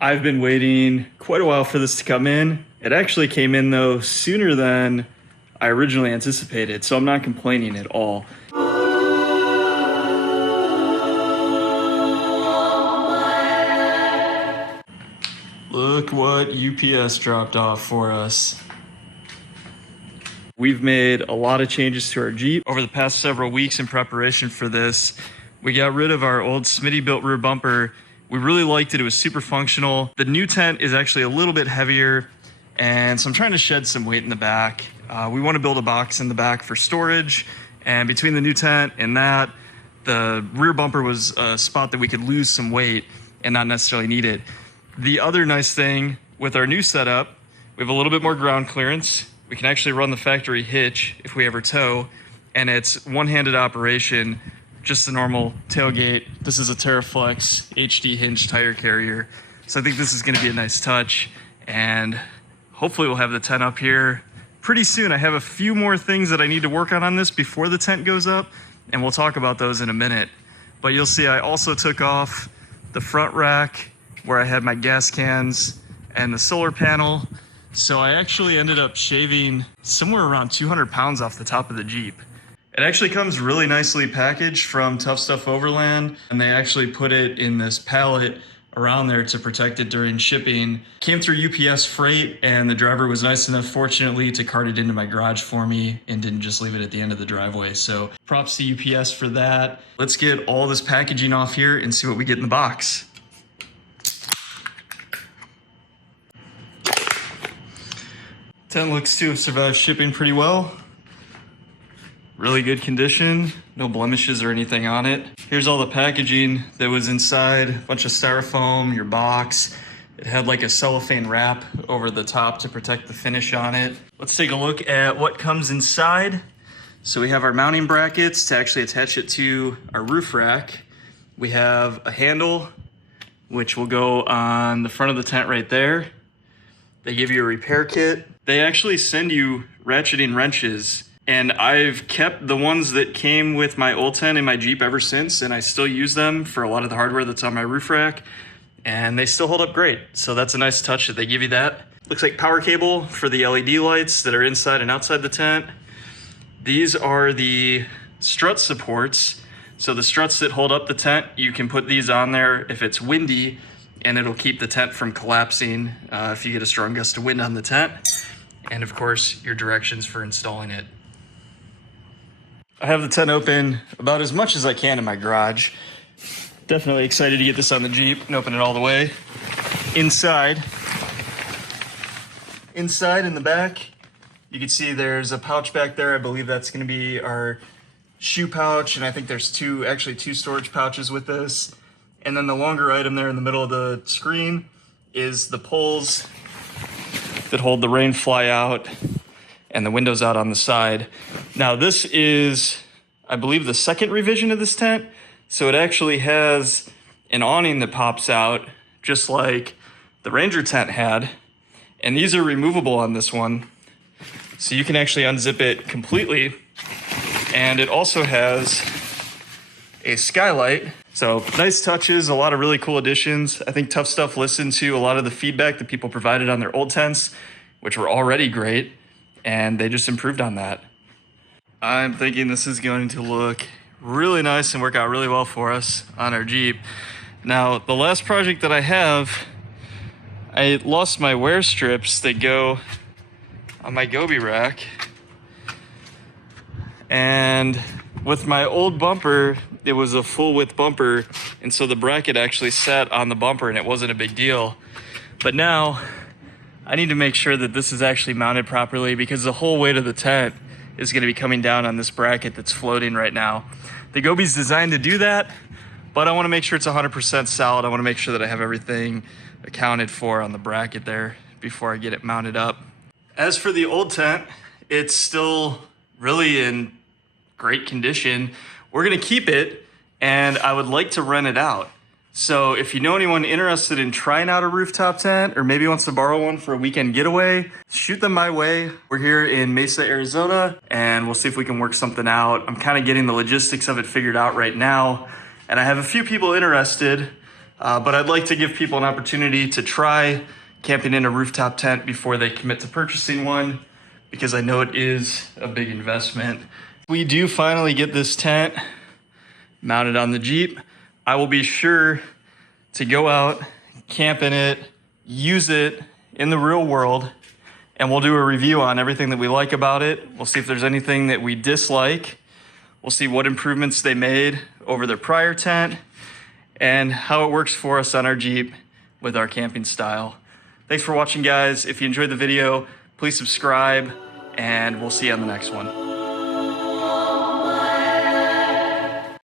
I've been waiting quite a while for this to come in. It actually came in though sooner than I originally anticipated, so I'm not complaining at all. Look what UPS dropped off for us. We've made a lot of changes to our Jeep over the past several weeks in preparation for this. We got rid of our old Smitty built rear bumper. We really liked it. It was super functional. The new tent is actually a little bit heavier, and so I'm trying to shed some weight in the back. We want to build a box in the back for storage, and between the new tent and that, the rear bumper was a spot that we could lose some weight and not necessarily need it. The other nice thing with our new setup, we have a little bit more ground clearance. We can actually run the factory hitch if we ever tow, and it's one-handed operation, just the normal tailgate. This is a TerraFlex HD hinge tire carrier. So I think this is gonna be a nice touch, and hopefully we'll have the tent up here pretty soon. I have a few more things that I need to work on this before the tent goes up, and we'll talk about those in a minute. But you'll see I also took off the front rack where I had my gas cans and the solar panel. So I actually ended up shaving somewhere around 200 pounds off the top of the Jeep. It actually comes really nicely packaged from Tuff Stuff Overland, and they actually put it in this pallet around there to protect it during shipping. Came through UPS freight, and the driver was nice enough, fortunately, to cart it into my garage for me and didn't just leave it at the end of the driveway. So props to UPS for that. Let's get all this packaging off here and see what we get in the box. Tent looks to have survived shipping pretty well. Really good condition, no blemishes or anything on it. Here's all the packaging that was inside, a bunch of styrofoam, your box. It had like a cellophane wrap over the top to protect the finish on it. Let's take a look at what comes inside. So we have our mounting brackets to actually attach it to our roof rack. We have a handle, which will go on the front of the tent right there. They give you a repair kit. They actually send you ratcheting wrenches, and I've kept the ones that came with my old tent in my Jeep ever since, and I still use them for a lot of the hardware that's on my roof rack, and they still hold up great. So that's a nice touch that they give you that. Looks like power cable for the LED lights that are inside and outside the tent. These are the strut supports. So the struts that hold up the tent, you can put these on there if it's windy, and it'll keep the tent from collapsing if you get a strong gust of wind on the tent. And of course, your directions for installing it. I have the tent open about as much as I can in my garage. Definitely excited to get this on the Jeep and open it all the way. Inside in the back, you can see there's a pouch back there. I believe that's gonna be our shoe pouch, and I think there's two storage pouches with this. And then the longer item there in the middle of the screen is the poles that hold the rain fly out and the windows out on the side. Now this is, I believe, the second revision of this tent. So it actually has an awning that pops out just like the Ranger tent had. And these are removable on this one. So you can actually unzip it completely. And it also has a skylight. So nice touches, a lot of really cool additions. I think Tuff Stuff listened to a lot of the feedback that people provided on their old tents, which were already great, and they just improved on that. I'm thinking this is going to look really nice and work out really well for us on our Jeep. Now, the last project that I have, I lost my wear strips that go on my Gobi rack. And with my old bumper, it was a full width bumper, and so the bracket actually sat on the bumper and it wasn't a big deal. But now I need to make sure that this is actually mounted properly, because the whole weight of the tent is going to be coming down on this bracket that's floating right now. The Gobi's designed to do that, but I want to make sure it's 100% solid. I want to make sure that I have everything accounted for on the bracket there before I get it mounted up. As for the old tent, it's still really in great condition. We're gonna keep it, and I would like to rent it out. So if you know anyone interested in trying out a rooftop tent, or maybe wants to borrow one for a weekend getaway, shoot them my way. We're here in Mesa, Arizona, and we'll see if we can work something out. I'm kind of getting the logistics of it figured out right now, and I have a few people interested. But I'd like to give people an opportunity to try camping in a rooftop tent before they commit to purchasing one, because I know it is a big investment. We do finally get this tent mounted on the Jeep. I will be sure to go out, camp in it, use it in the real world, and we'll do a review on everything that we like about it. We'll see if there's anything that we dislike. We'll see what improvements they made over their prior tent and how it works for us on our Jeep with our camping style. Thanks for watching, guys. If you enjoyed the video, please subscribe, and we'll see you on the next one.